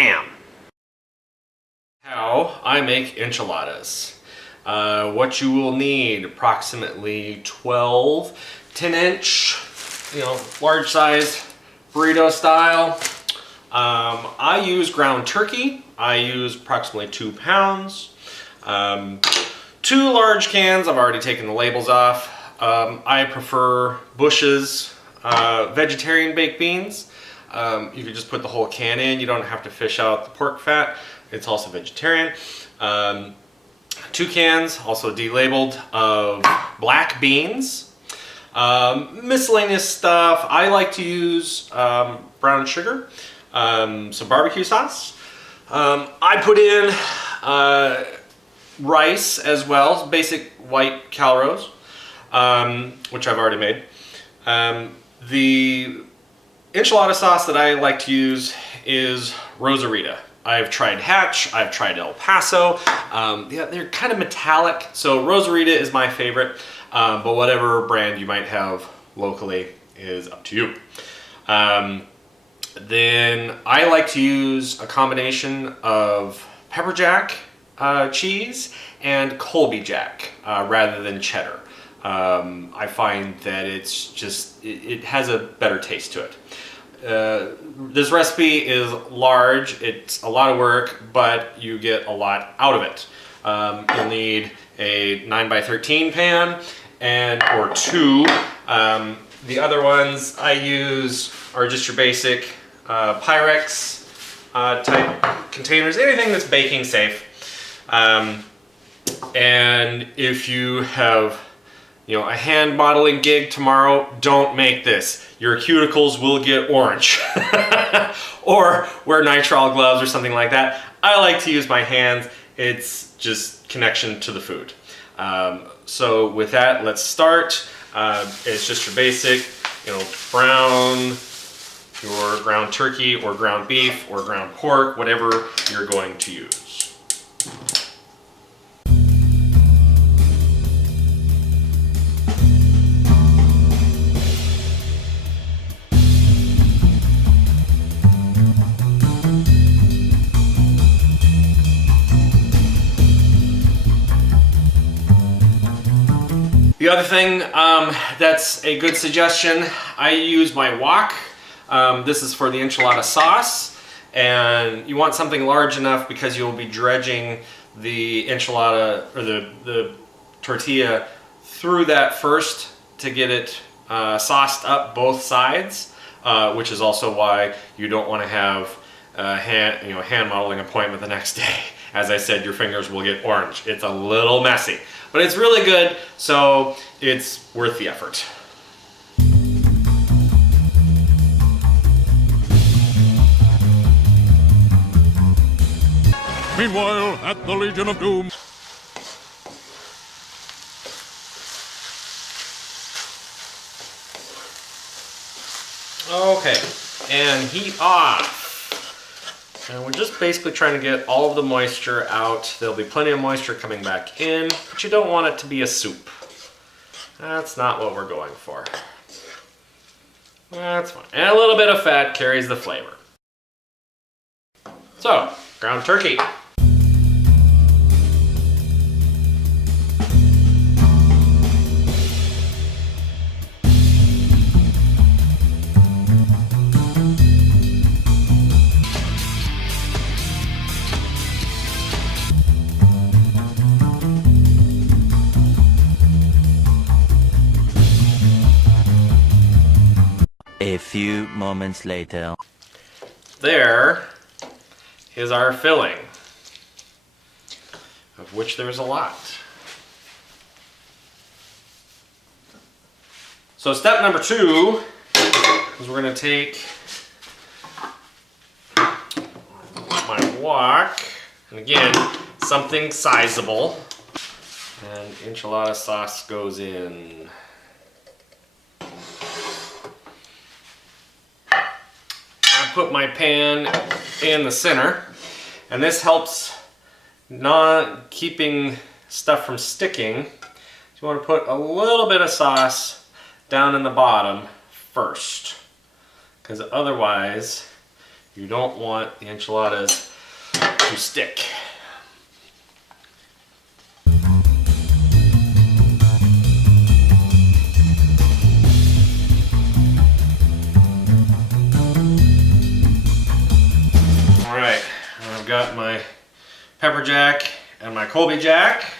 Bam! How I make enchiladas. What you will need, approximately 12 10-inch, large size burrito style. I use ground turkey. I use approximately 2 pounds. 2 large cans. I've already taken the labels off. I prefer Bush's vegetarian baked beans. You could just put the whole can in. You don't have to fish out the pork fat. It's also vegetarian. 2 cans, also delabeled, of black beans. Miscellaneous stuff. I like to use brown sugar, some barbecue sauce. I put in rice as well, basic white calrose, which I've already made. The enchilada sauce that I like to use is Rosarita. I've tried Hatch, I've tried El Paso. Yeah, they're kind of metallic, so Rosarita is my favorite, but whatever brand you might have locally is up to you. Then I like to use a combination of pepper jack cheese and Colby Jack rather than cheddar. I find that it has a better taste to it. This recipe is large, it's a lot of work, but you get a lot out of it. You'll need a 9x13 pan or 2. The other ones I use are just your basic Pyrex type containers, anything that's baking safe. And if you have a hand modeling gig tomorrow, don't make this. Your cuticles will get orange. Or wear nitrile gloves or something like that. I like to use my hands. It's just connection to the food. So with that, let's start. It's just your basic, brown, your ground turkey or ground beef or ground pork, whatever you're going to use. The other thing that's a good suggestion, I use my wok. This is for the enchilada sauce, and you want something large enough because you'll be dredging the enchilada or the tortilla through that first to get it sauced up both sides, which is also why you don't want to have a hand modeling appointment the next day. As I said, your fingers will get orange. It's a little messy, but it's really good, so it's worth the effort. Meanwhile, at the Legion of Doom. Okay, and heat off. And we're just basically trying to get all of the moisture out. There'll be plenty of moisture coming back in, but you don't want it to be a soup. That's not what we're going for. That's fine. And a little bit of fat carries the flavor. So, ground turkey. A few moments later. There is our filling, of which there's a lot. So step number 2 is we're going to take my wok, and again, something sizable, and enchilada sauce goes in. I put my pan in the center, and this helps not keeping stuff from sticking. You want to put a little bit of sauce down in the bottom first, because otherwise You don't want the enchiladas to stick. All right, I've got my pepper jack and my Colby jack.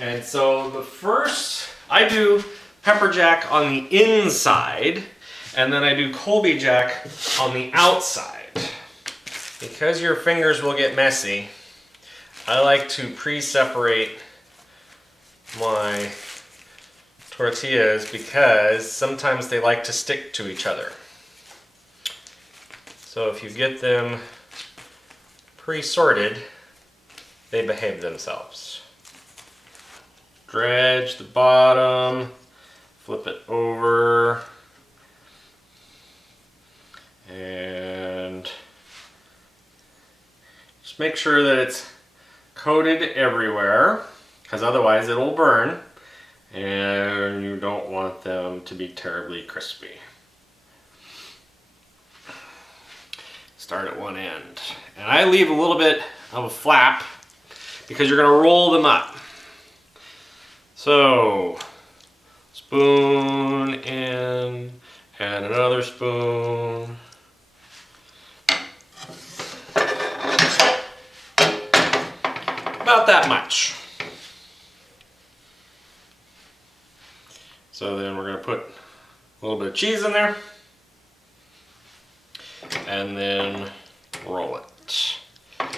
And so the first, I do pepper jack on the inside, and then I do Colby jack on the outside. Because your fingers will get messy, I like to pre-separate my tortillas because sometimes they like to stick to each other. So if you get them pre-sorted, they behave themselves. Dredge the bottom, flip it over, and just make sure that it's coated everywhere, because otherwise it will burn, and you don't want them to be terribly crispy. Start at one end. And I leave a little bit of a flap because you're going to roll them up. So, spoon in, and another spoon. About that much. So then we're going to put a little bit of cheese in there. And then roll it. And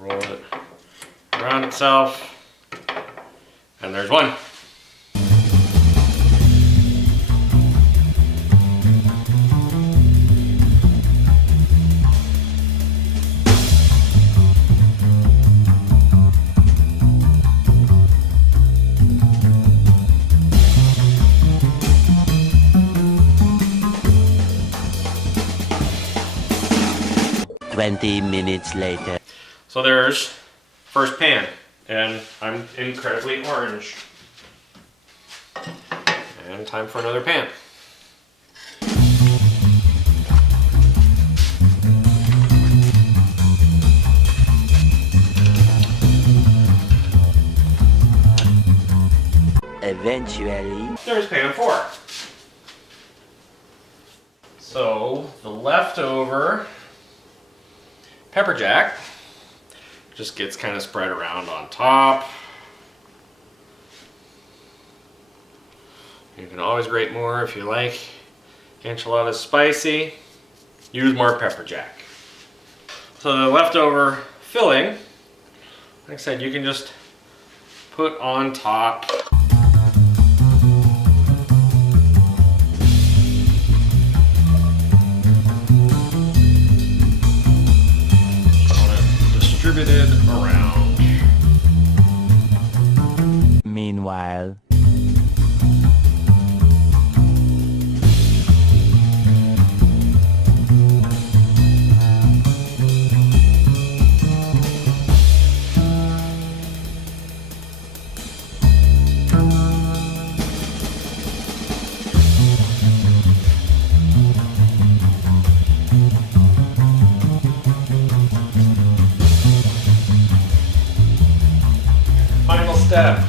roll it around itself. And there's one. Minutes later. So there's first pan, and I'm incredibly orange. And time for another pan. Eventually. There's pan 4. So the leftover pepper jack just gets kind of spread around on top. You can always grate more if you like enchiladas spicy. Use more pepper jack. So the leftover filling, like I said, you can just put on top. Distributed around. Meanwhile. Final step.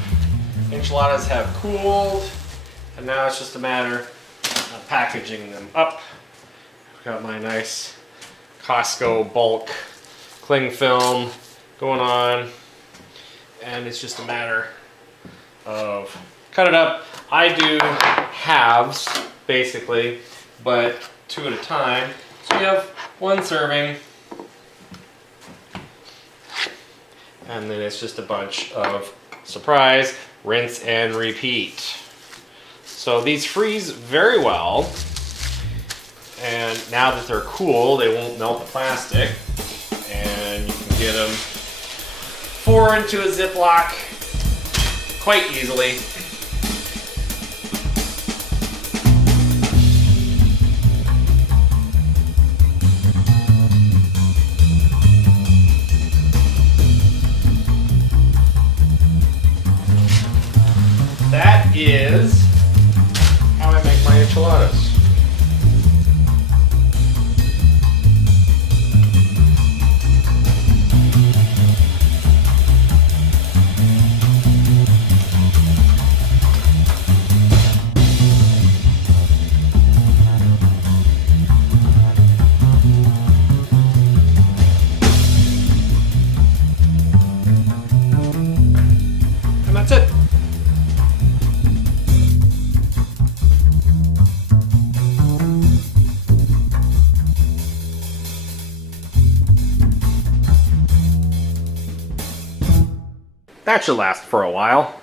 Enchiladas have cooled, and now it's just a matter of packaging them up. I've got my nice Costco bulk cling film going on, and it's just a matter of cut it up. I do halves basically, but 2 at a time. So you have 1 serving. And then it's just a bunch of surprise, rinse and repeat. So these freeze very well. And now that they're cool, they won't melt the plastic. And you can get them 4 into a Ziploc quite easily. That is how I make my enchiladas. That should last for a while.